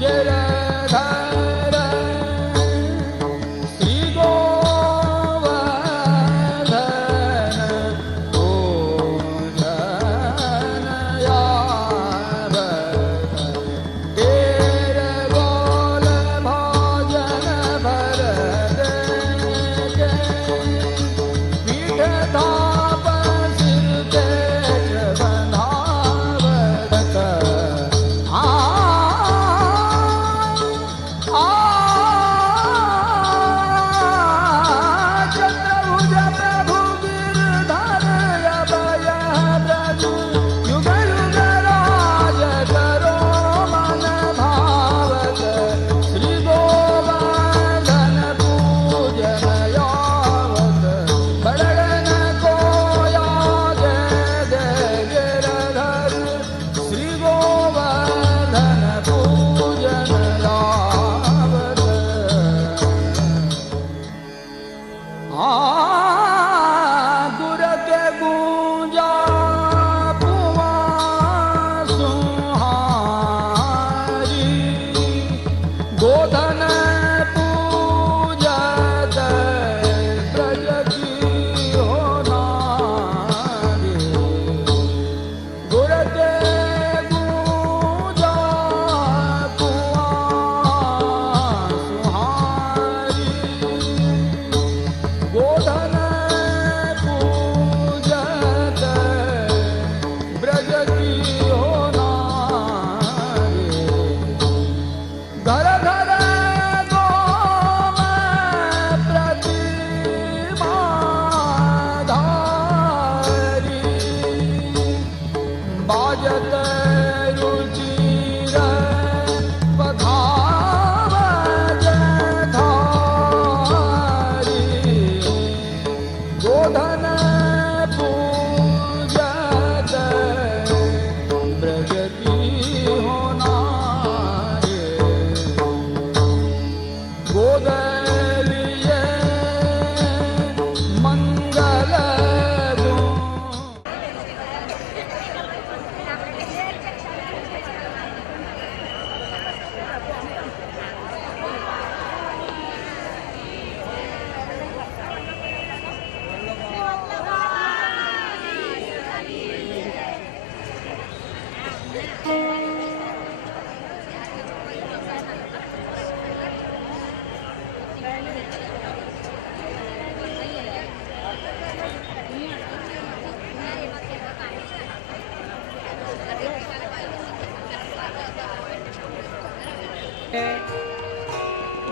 Get up.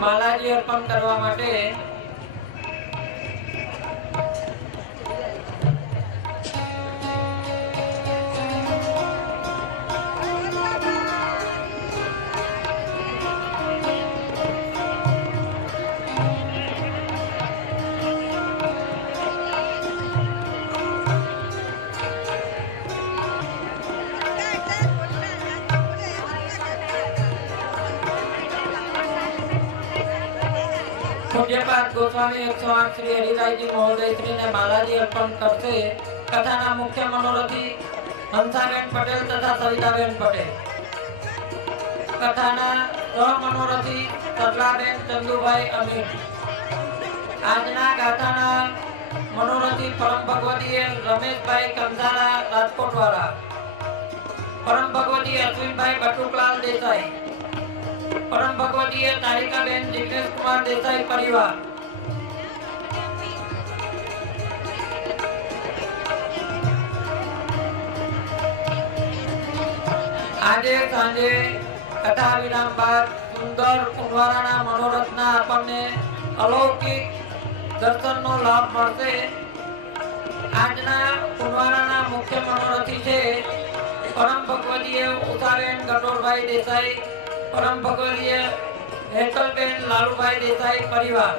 માલાજી અર્પણ કરવા માટે पूज्यपाद गोस्वामी 108 श्री हरिराय जी महोदय श्री ने मालाजी अर्पण करते कथाना मुख्य मनोरथी हंसाबेन पटेल तथा सविताबेन पटेल, कथाना सह मनोरथी सरलाबेन चंदुभाई अमीर, आजना गाथाना मनोरथी परम भगवती रमेशभाई कंसारा राजकोटवाला, परम भगवती अश्विनभाई बटुकलाल देसाई, परम भगवती तारिकाबेन जिग्नेश कुमार देसाई परिवार। આજે સાંજે કથા વિરામ બાદ સુંદર કુંવારાના મનોરથના આપણને અલૌકિક દર્શનનો લાભ મળશે। આજના કુંવારાના મુખ્ય મનોરથી છે પરમ ભગવતીય ઉષાબેન ગટોરભાઈ દેસાઈ, परम भगवतीय हेतलबेन लालूभाई देसाई परिवार,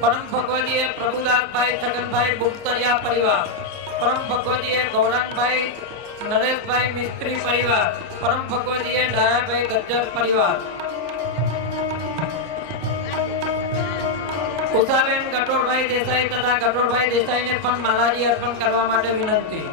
परम भगवतीय प्रभुदास भाई छगन भाई बुक्तरिया परिवार, परम भगवतीय गौरंग भाई नरेश भाई मिस्त्री परिवार, परम भगवतीय डाया भाई गज्जर परिवार। उषाबेन गटोरभाई देसाई तथा गटोरभाई देसाई ने पण मालाजी अर्पण करवा माटे विनंती।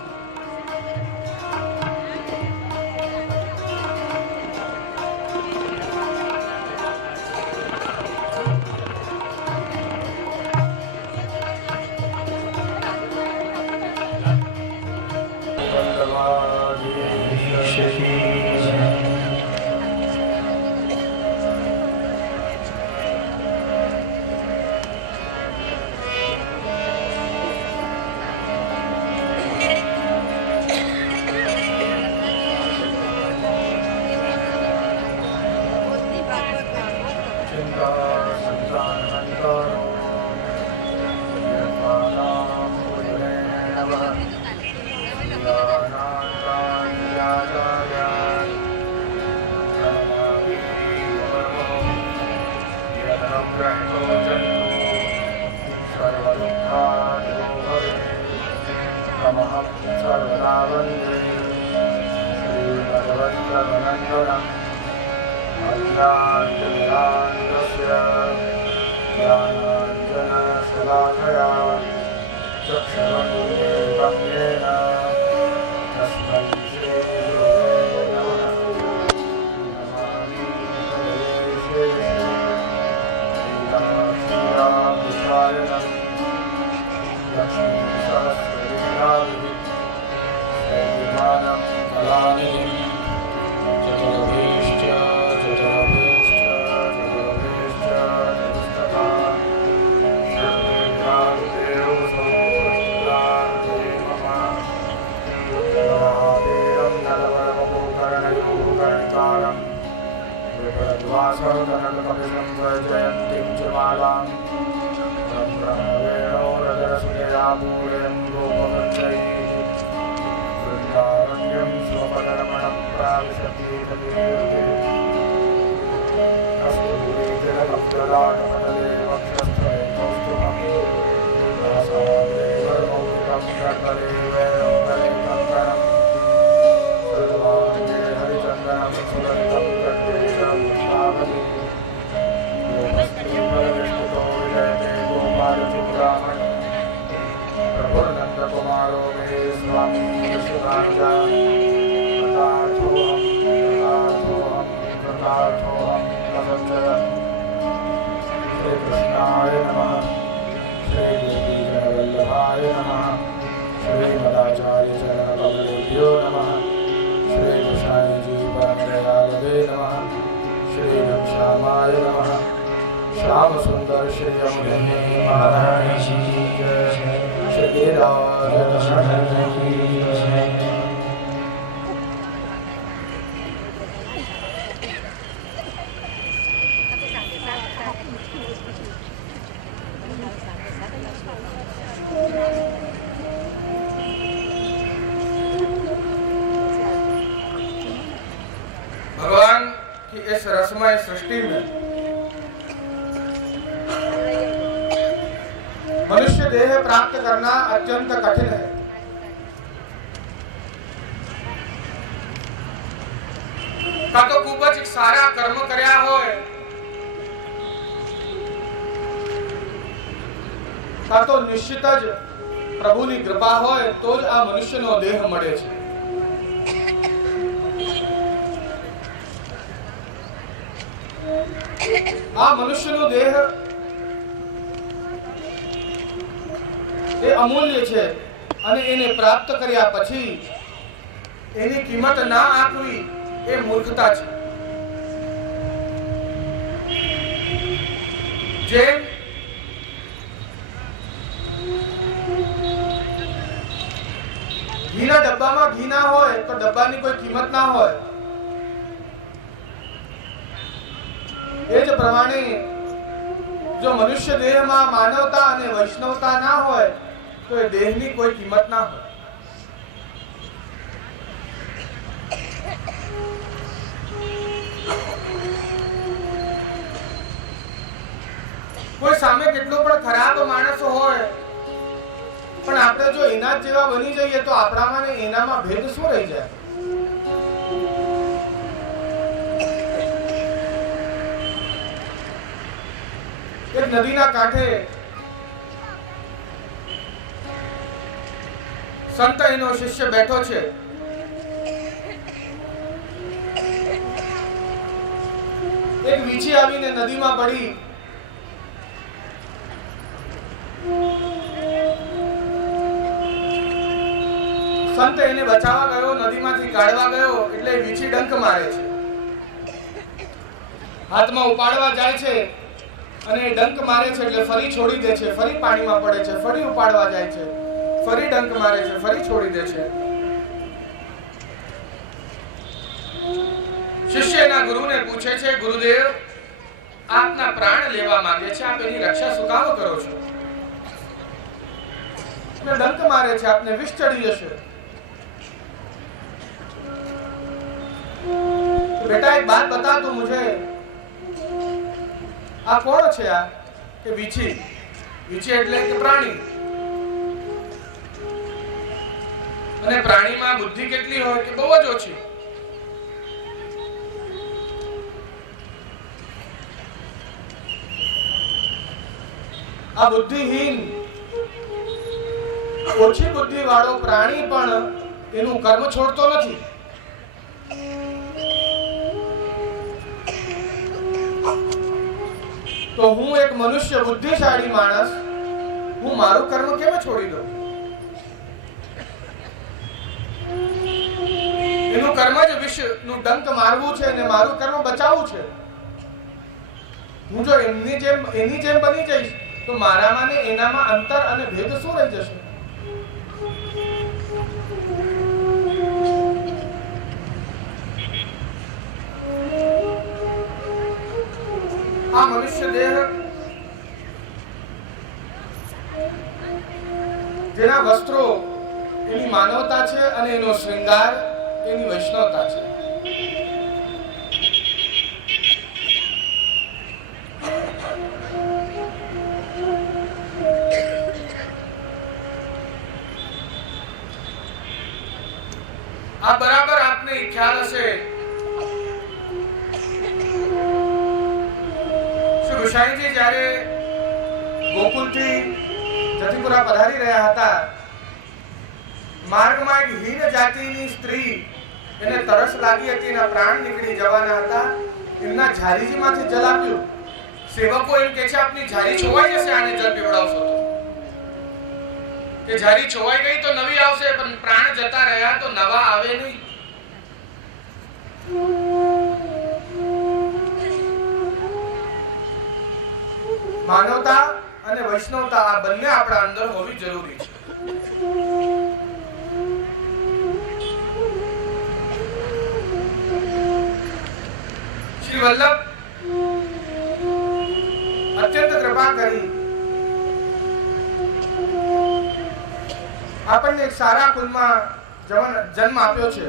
श्याम सुंदर श्री महाराज श्री इस रसमय सृष्टि में मनुष्य देह प्राप्त करना अत्यंत कठिन है। का तो खूब ज सारा कर्म कर्या होय, का तो निश्चित ज प्रभुनी कृपा होय तो ज आ मनुष्यनो देह મળે છે। આ મનુષ્યનો દેહ એ અમૂલ્ય છે અને એને પ્રાપ્ત કર્યા પછી એની કિંમત ના આંકવી એ મૂર્ખતા છે। જેમ ઘીના ડબ્બામાં ઘી ના હોય તો ડબ્બાની કોઈ કિંમત ના હોય, એ જ પ્રમાણે જો મનુષ્ય દેહમાં માનવતા અને વૈષ્ણવતા ના હોય તો એ દેહની કોઈ કિંમત ના હોય। કોઈ સામે કેટલો પણ ખરાબ માણસ હોય પણ આપણે જો એના જેવા બની જઈએ તો આપણામાં ને એનામાં ભેદ શું રહી જાય? એક નદીના કાંઠે સંત એનો શિષ્ય બેઠો છે। એક વીછી આવીને નદીમાં પડી, સંત એને બચાવવા ગયો, નદીમાંથી કાઢવા ગયો એટલે વીછી ડંક મારે છે, હાથમાં ઉપાડવા જાય છે અને ડંક મારે છે એટલે ફરી છોડી દે છે, ફરી પાણીમાં પડે છે, ફરી ઉપાડવા જાય છે, ફરી ડંક મારે છે, ફરી છોડી દે છે। શિષ્ય એના ગુરુને પૂછે છે, ગુરુદેવ આપના પ્રાણ લેવા માંગે છે, આપ એની રક્ષા શું કામ કરો છો? એટલે ડંક મારે છે, આપને વિષ ચડી જશે। बेटा एक बात बता तू मुझे, आ कौन છે આ? કે વીછી। વીછી એટલે કે પ્રાણી, અને પ્રાણીમાં બુદ્ધિ કેટલી હોય કે બહુ જ ઓછી। આ બુદ્ધિહીન ઓછી બુદ્ધિ વાળો પ્રાણી પણ એનું કર્મ છોડતો નથી। तो हूँ एक मनुष्य बुद्धिशाળી मानस, हूँ मारू कर्म केम छोड़ी दो? एनु कर्म ज विष नु डंक मारवू छे ने मारू कर्म बचावू छे। हूँ जो एनी जेम बनी जईश तो मारामा ने एनामा अंतर अने भेद शुं रही जशे? आ मनुष्य देह जेना वस्त्रों एनी मानवता छे अने एनो श्रृंगार एनी वैष्णवता छे। आ बराबर आपने ख्याल हशे गोसाईजी જ્યારે ગોકુળથી જતીપુરા પધારી રહ્યા હતા, માર્ગમાં એક હીન જાતિની સ્ત્રી, એને તરસ લાગી હતી, એના પ્રાણ નીકળી જવાના હતા, એમના ઝારીજીમાંથી જલ આપ્યું। સેવકો એમ કહે છે આપની ઝારી છોવાઈ જશે આને જલ પીવડાવશો તો, કે ઝારી છોવાઈ ગઈ તો નવી આવશે, પણ પ્રાણ જતા રહ્યા તો નવા આવે નહીં। मानवता અને વૈષ્ણવતા આ બંને આપણા અંદર હોવી જરૂરી છે। શ્રી વલ્લભ અત્યંત કૃપા કરી આપણને એક સારા કુલમાં જન્મ આપ્યો છે।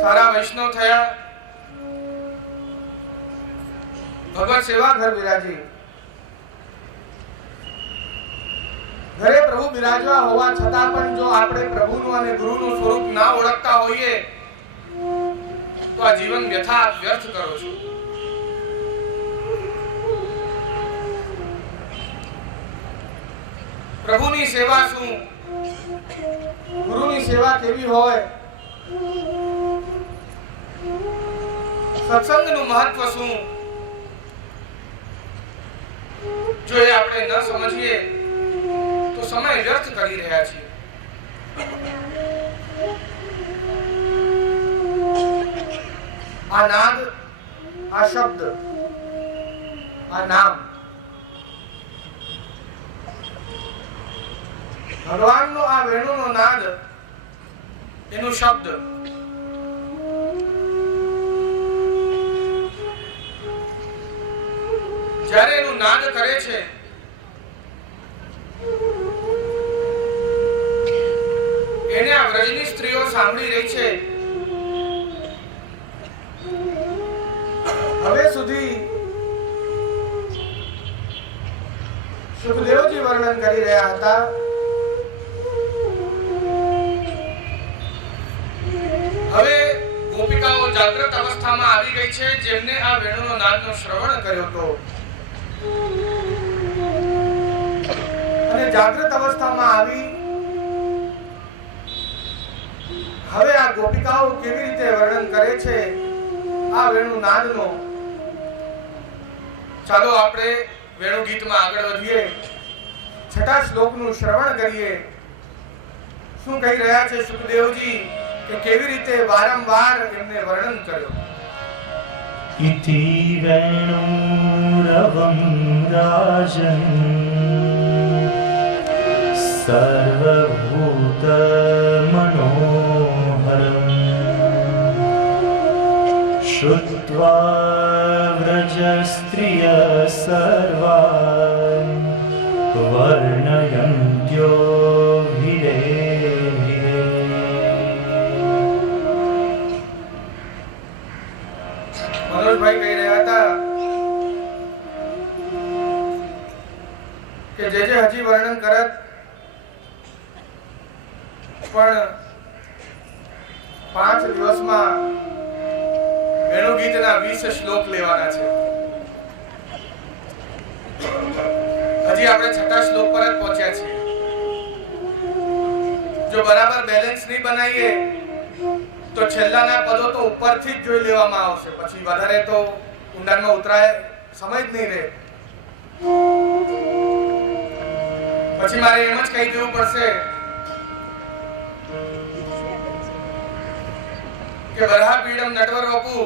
સારા વૈષ્ણવ થયા, ભગવત સેવા ઘર બિરાજી. ઘરે પ્રભુ બિરાજવા હોવા છતાં પણ જો આપણે પ્રભુનું અને ગુરુનું સ્વરૂપ ના ઓળખતા હોઈએ તો આ જીવન વ્યથા વ્યર્થ કરો છો. પ્રભુની સેવા શું, ગુરુની સેવા કેવી હોય, સત્સંગનું મહત્વ શું, જો એ આપણે ન સમજીએ તો સમય વ્યર્થ કરી રહ્યા છીએ. આ નાદ, આ શબ્દ, આ નામ ભગવાનનો, આ વેણુનો નાદ, એનો શબ્દ જ્યારે એનું નાદ કરે છે એને આ વ્રજની સ્ત્રીઓ સાંભળી રહી છે. હવે સુધી સુખદેવજી વર્ણન કરી રહ્યા હતા. હવે ગોપિકાઓ જાગૃત અવસ્થામાં આવી ગઈ છે, જેમને આ વેણુનો નાદનો શ્રવણ કર્યો હતો અને જાગૃત અવસ્થામાં આવી હવે આ ગોપિકાઓ કેવી રીતે વર્ણન કરે છે આ વેણુ નાદનો. ચાલો આપણે વેણુ ગીતમાં આગળ વધીએ, છઠ્ઠા શ્લોકનું શ્રવણ કરીએ. શું કહી રહ્યા છે સુખદેવજી કે કેવી રીતે વારંવાર એમને વર્ણન કર્યો. इति वेणुरवं राजन् सर्वभूतमनोहरम् श्रुत्वा व्रजस्त्रियः सर्वान् वर्णयन्त्यो भिरे भिरे. મનોજભાઈ કહી રહ્યા હતા કે જે હજી વર્ણન કરત પણ 5 દિવસમાં વેણુ ગીતના 20 શ્લોક લેવાના છે. હજી આપણે છઠ્ઠા શ્લોક પર જ પહોંચ્યા છીએ. જો બરાબર બેલેન્સ નહીં બનાવીએ તો છેલ્લાના પદો તો ઉપરથી જ જોઈ લેવામાં આવશે, પછી વધારે તો ઊંડાણમાં ઉતરાય સમય જ નહીં રહે. પછી મારે એમ જ કહી દેવું પડશે કે વરાહપીડમ નટવર વપુ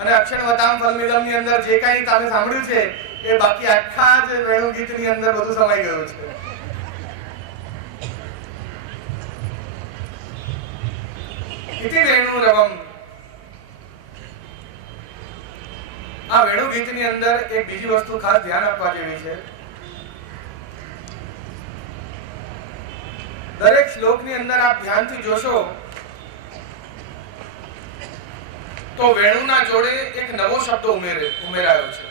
અને અક્ષણવતામ ફલમિદમ ની અંદર જે કાંઈ તમે સાંભળ્યું છે એ બાકી આખા જ વેણુ ગીતની અંદર બધું સમાઈ ગયું છે. ઇતિ વેણુરવમ. આ વેણુ ગીતની અંદર એક બીજી વસ્તુ ખાસ ધ્યાન આપવા જેવી છે. દરેક શ્લોકની અંદર આપ ધ્યાનથી જોશો તો વેણુના જોડે એક નવો શબ્દ ઉમેરાયો છે.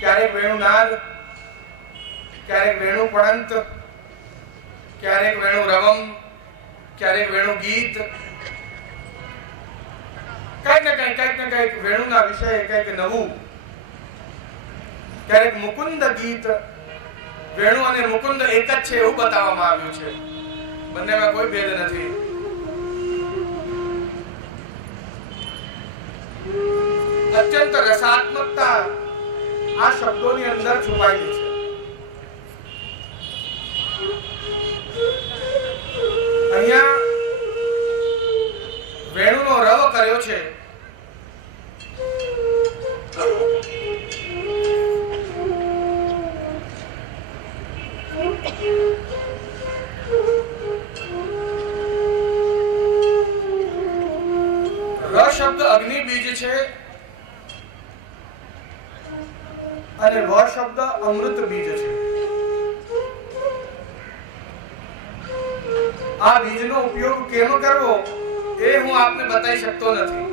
ક્યારેક વેણુનાદ, ક્યારેક વેણુ પડંત, ક્યારેક વેણુ રવમ, ક્યારેક વેણુ ગીત. કંઈક ને કંઈક વેણુના વિષય કંઈક નવું. ક્યારેક મુકુંદ ગીત. વેણુ અને મુકુંદ એક જ છે એવું બતાવવામાં આવ્યું છે, બંનેમાં કોઈ ભેદ નથી. અત્યંત રસાત્મકતા આ શબ્દોની અંદર છુપાયેલી છે. અહીંયા વેણુનો રવ કર્યો છે. ર શબ્દ અગ્નિ બીજ છે અને વ શબ્દ અમૃત બીજ છે. આ બીજનો ઉપયોગ કેમ કરવો એ હું આપને બતાવી શકતો નથી.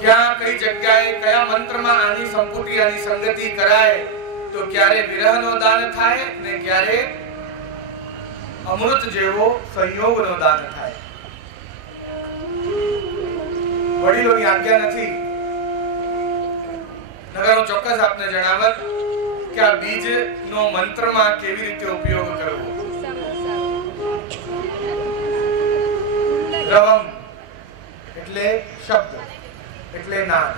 ક્યાં કઈ જગ્યાએ કયા મંત્રમાં આની સંપુટી આની સંગતિ કરાય તો ક્યારે વિરહનો દાન થાય ને ક્યારે અમૃત જેવો સંયોગનો દાન થાય. વડીલોની આજ્ઞા નથી, નગર હું ચોક્કસ આપને જણાવત કે આ બીજનો મંત્રમાં કેવી રીતે ઉપયોગ કરવો. રવમ એટલે શબ્દ એટલે નાદ.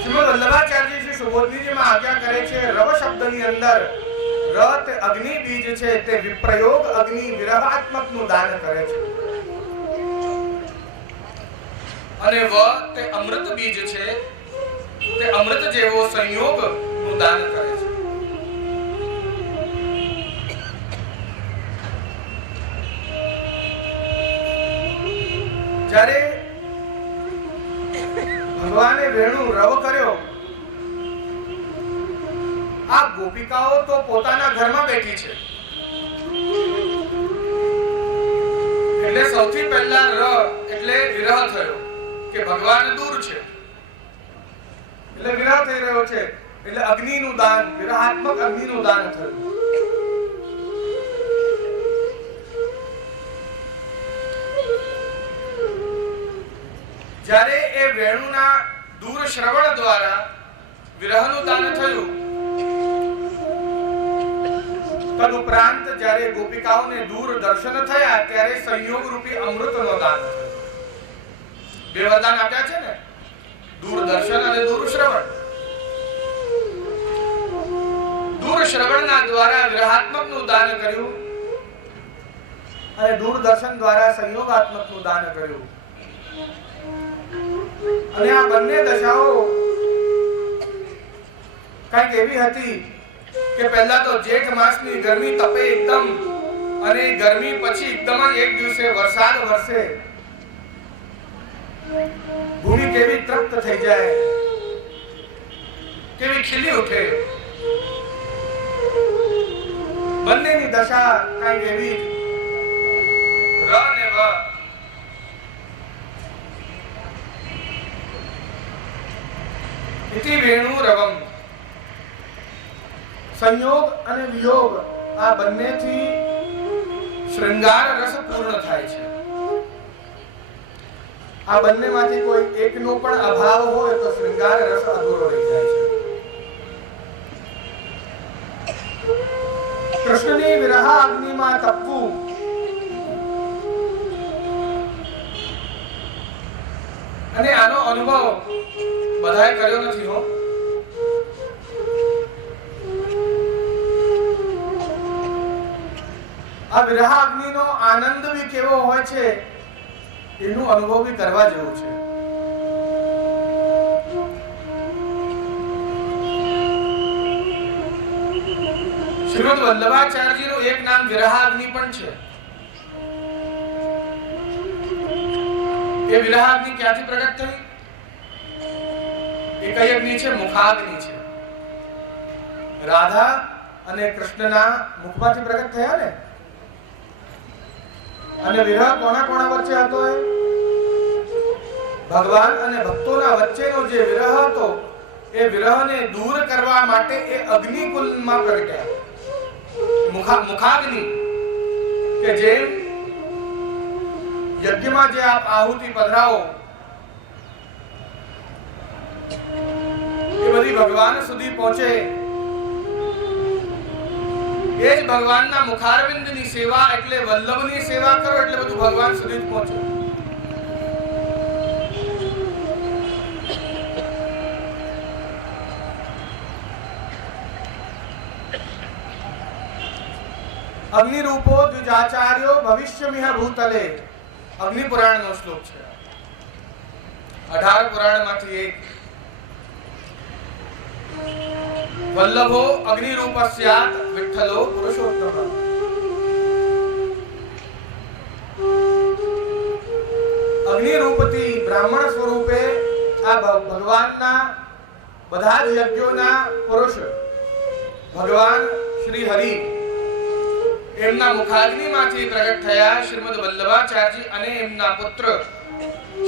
શ્રીમદ વલ્લભાચાર્યજી શ્રી સુબોધનીજીમાં આજ્ઞા કરે છે રવ શબ્દની અંદર ર તે અગ્નિ બીજ છે, તે વિપ્રયોગ અગ્નિ વિરહાત્મકનું દાન કરે છે, અને વ તે અમૃત બીજ છે, તે અમૃત જેવો સંયોગનું દાન કરે છે. જ્યારે ભગવાને વેણુ રવ કર્યો, આ ગોપિકાઓ તો પોતાના ઘરમાં બેઠી છે, એટલે સૌથી પહેલા ર એટલે વિરહ થયો કે ભગવાન દૂર છે, એટલે વિરહ થઈ રહ્યો છે, એટલે અગ્નિનું દાન, વિરહાત્મક અગ્નિનું દાન થયું. જ્યારે એ વેણુના દૂર શ્રવણ દ્વારા વિરહનું દાન થયું, તદુપરાંત જ્યારે ગોપિકાઓને દૂર દર્શન થયા ત્યારે સંયોગ રૂપી અમૃતનો દાન થયું. બે વરદાન આપ્યા છે ને, દૂર દર્શન અને દૂર શ્રવણ. દૂર શ્રવણના દ્વારા વિરહાત્મકનું દાન કર્યું અને દૂર દર્શન દ્વારા સંયોગાત્મકનું દાન કર્યું. અને આ બંને દશાઓ કઈક એવી હતી કે પહેલા તો જેઠ માસની ગરમી તપે એકદમ, અને ગરમી પછી એકદમ જ એક દિવસે વરસાદ વરસે, ભૂમિ કેવી તૃપ્ત થઈ જાય, કેવી ખીલી ઉઠે. બંનેની દશા કઈક એવી ર ને વ. ઇતિ વેણુ રવમ. સંયોગ અને વિયોગ આ બંનેથી શૃંગાર રસ પૂર્ણ થાય છે. આ બંનેમાંથી કોઈ એકનો પણ અભાવ હોય તો શૃંગાર રસ અધૂરો રહી જાય છે. કૃષ્ણની વિરહ અગ્નિમાં તપવું અને આનો અનુભવ બધાએ કર્યો નથી હો. આ વિરહ અગ્નિનો આનંદ બી કેવો હોય છે એનું અનુભવ બી કરવા જેવું છે. શ્રીમદ વલ્લભાચાર્યજીનું એક નામ વિરહ અગ્નિ પણ છે. એ વિરહ અગ્નિ ક્યાંથી પ્રગટ થઈ? એ કઈ અગ્નિ છે? મુખાગ્નિ છે. રાધા અને કૃષ્ણના મુખમાંથી પ્રગટ થયા ને. અને વિરહ કોના કોના વચ્ચે હતો? ભગવાન અને ભક્તોના વચ્ચેનો જે વિરહ હતો એ વિરહને દૂર કરવા માટે એ અગ્નિકુલમાં પ્રગટ્યા. મુખાગ્નિ કે જેમ યજ્ઞમાં જે આપ આહુતિ પધરાવો એ બધી ભગવાન સુધી પહોંચે, એ જ ભગવાનના મુખારવિંદની સેવા એટલે વલ્લભની સેવા કરો એટલે બધું ભગવાન સુધી જ પહોંચે. અગ્નિ રૂપો દ્વિજાચાર્યો ભવિષ્યમિહ ભૂતલે. અગ્નિ પુરાણનો શ્લોક છે. 18 પુરાણમાંથી એક. વલ્લભો અગ્નિ રૂપસ્યાત વિઠ્ઠલો પુરુષોત્તમ. અગ્નિ રૂપથી બ્રાહ્મણ સ્વરૂપે આ ભગવાનના બધા જ યજ્ઞોના પુરુષ ભગવાન શ્રી હરિ એમના મુખાગ્નિમાંથી પ્રગટ થયા શ્રીમદ વલ્લભાચાર્યજી અને એમના પુત્ર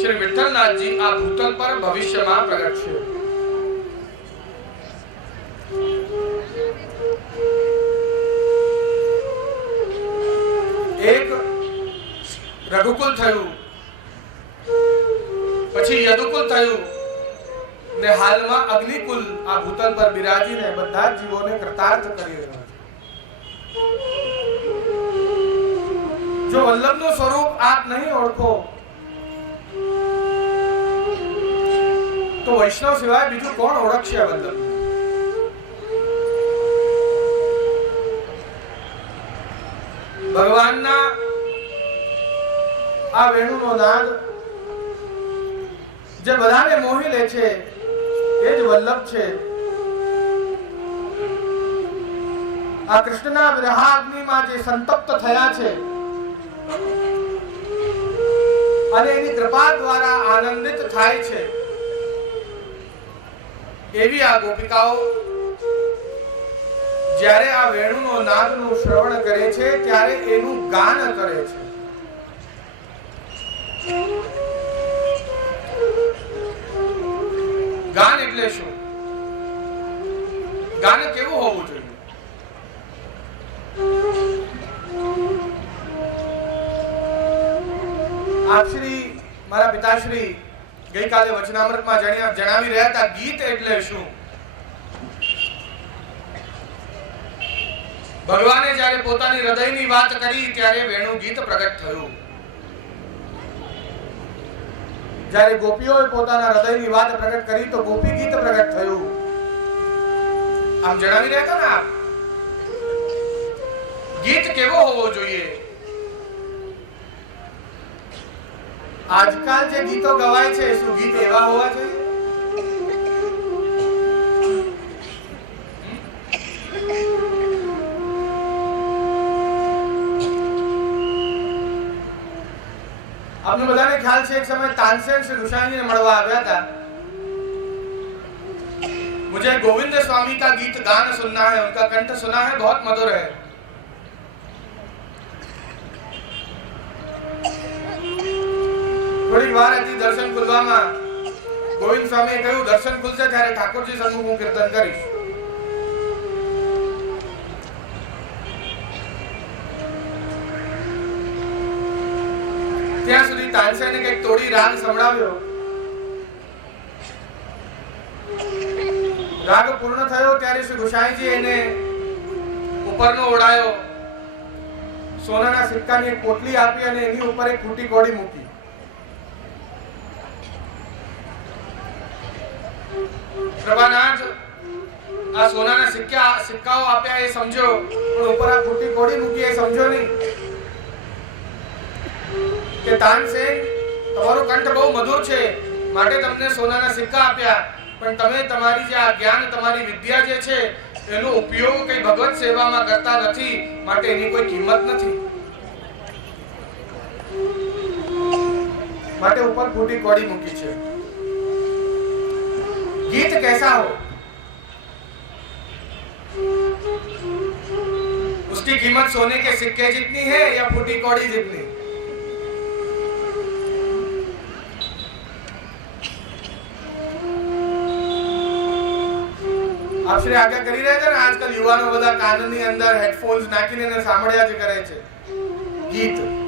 શ્રી વિઠ્ઠલનાથજી આ ભૂતલ પર ભવિષ્યમાં પ્રગટ છે. એક રઘુકુલ થયું, પછી યદુકુલ થયું ને હાલમાં અગ્નિકુલ આ ભૂતલ પર બિરાજીને બધા જ જીવોને કૃતાર્થ કરી રહ્યા છે. જો વલ્લભનું સ્વરૂપ આપ નહીં ઓળખો તો વૈષ્ણવ સિવાય બીજું કોણ ઓળખશે આ વલ્લભ? ભગવાનના આ વેણુનો નાદ જે બધાને મોહી લે છે એ જ વલ્લભ છે. આ કૃષ્ણના વિરહાગ્નિમાં જે સંતપ્ત થયા છે અને એની કૃપા દ્વારા આનંદિત થાય છે એવી આ ગોપિકાઓ જ્યારે આ વેણુનો નાદનું શ્રવણ કરે છે ત્યારે એનું ગાન કરે છે. ગાન એટલે શું? ગાન કેવું હોવું જોઈએ? આપશ્રી મારા પિતાશ્રી ગઈકાલે વચનામૃતમાં જણાવી રહ્યા હતા ગીત એટલે શું. ભગવાને જ્યારે પોતાની હૃદયની વાત કરી ત્યારે વેણુ ગીત પ્રગટ થયું. જ્યારે ગોપીઓએ પોતાના હૃદયની વાત પ્રગટ કરી તો ગોપી ગીત પ્રગટ થયું. આમ જણાવી રહ્યા હતા ને આપ ગીત કેવો હોવો જોઈએ? આજકાલ જે ગીતો ગવાય છે શું ગીત એવા હોવા જોઈએ? आपने बधाने ख्याल से एक समय तानसेन श्री गुसाई जी ने मड़वा आया था. मुझे गोविंद स्वामी का गीत गान सुनना है, उनका कंठ सुना है, बहुत मधुर है. थोड़ी बार હતી દર્શન ખુલવામાં ગોવિંદ સ્વામીએ કહ્યું દર્શન ખુલશે ત્યારે ઠાકોરજી સન્મુખ હું કીર્તન કરીશ. ત્યાં સુધી તાનસેને કંઈક તોડી રાગ સંભળાવ્યો. રાગ પૂર્ણ થયો ત્યારે શ્રી ગુસાઈજી એને ઉપરનો ઓઢાયો, સોનાના સિક્કાની એક પોટલી આપી અને એની ઉપર એક ખૂટી કોડી મૂકી. પ્રભાનાથ આ સોનાના સિક્કાઓ આપ્યા એ સમજો, પણ ઉપર આ ખૂટી કોડી મૂકી એ સમજો નહીં. કે તાનસેન તમારો કંઠ બહુ મધુર છે માટે તમને સોનાના સિક્કા આપ્યા, પણ તમે તમારી જે આ જ્ઞાન તમારી વિદ્યા જે છે એનો ઉપયોગ કઈ ભગવત સેવામાં કરતા નથી માટે એની કોઈ કિંમત નથી. માટે ઉપર ફૂટી કોડી મૂકી છે. गीत कैसा हो उसकी कीमत सोने के सिक्के जितनी है या फूटी कौड़ी जितनी? आप श्री आज्ञा કરી રહ્યા છે ને આજકાલ યુવાનો બધા કાનની અંદર હેડફોન્સ નાખીને સાંભળ્યા જ કરે છે ગીત.